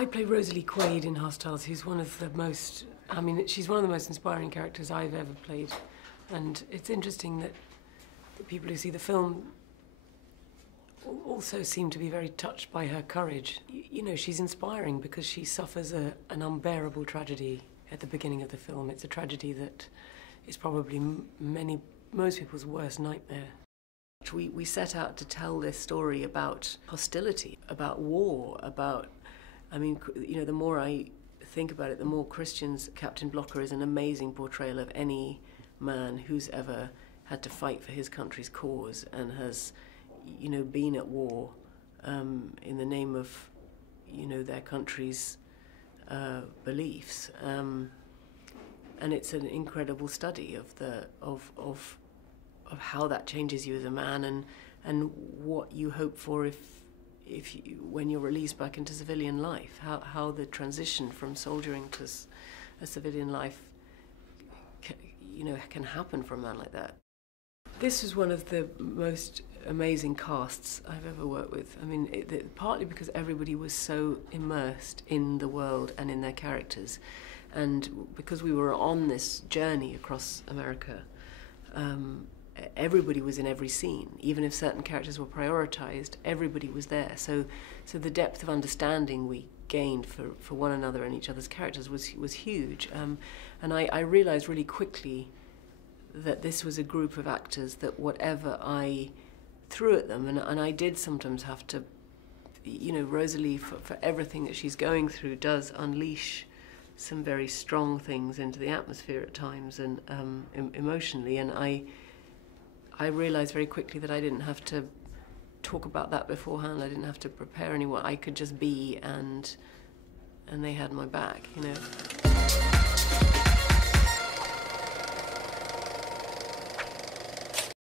I play Rosalie Quaid in Hostiles, who's one of the most, I mean, she's one of the most inspiring characters I've ever played. And it's interesting that the people who see the film also seem to be very touched by her courage. You know, she's inspiring because she suffers an unbearable tragedy at the beginning of the film. It's a tragedy that is probably most people's worst nightmare. We set out to tell this story about hostility, about war, about, I mean, you know, the more I think about it, the more Christian's Captain Blocker is an amazing portrayal of any man who's ever had to fight for his country's cause and has, you know, been at war in the name of, you know, their country's beliefs. And it's an incredible study of how that changes you as a man and what you hope for when you're released back into civilian life, how the transition from soldiering to a civilian life can happen for a man like that. This was one of the most amazing casts I've ever worked with. I mean, partly because everybody was so immersed in the world and in their characters, and because we were on this journey across America, everybody was in every scene. Even if certain characters were prioritized, everybody was there. So the depth of understanding we gained for one another and each other's characters was huge. And I realized really quickly that this was a group of actors that whatever I threw at them, and I did sometimes have to, you know, Rosalie, for everything that she's going through, does unleash some very strong things into the atmosphere at times and emotionally, and I realized very quickly that I didn't have to talk about that beforehand. I didn't have to prepare anyone. I could just be, and they had my back, you know.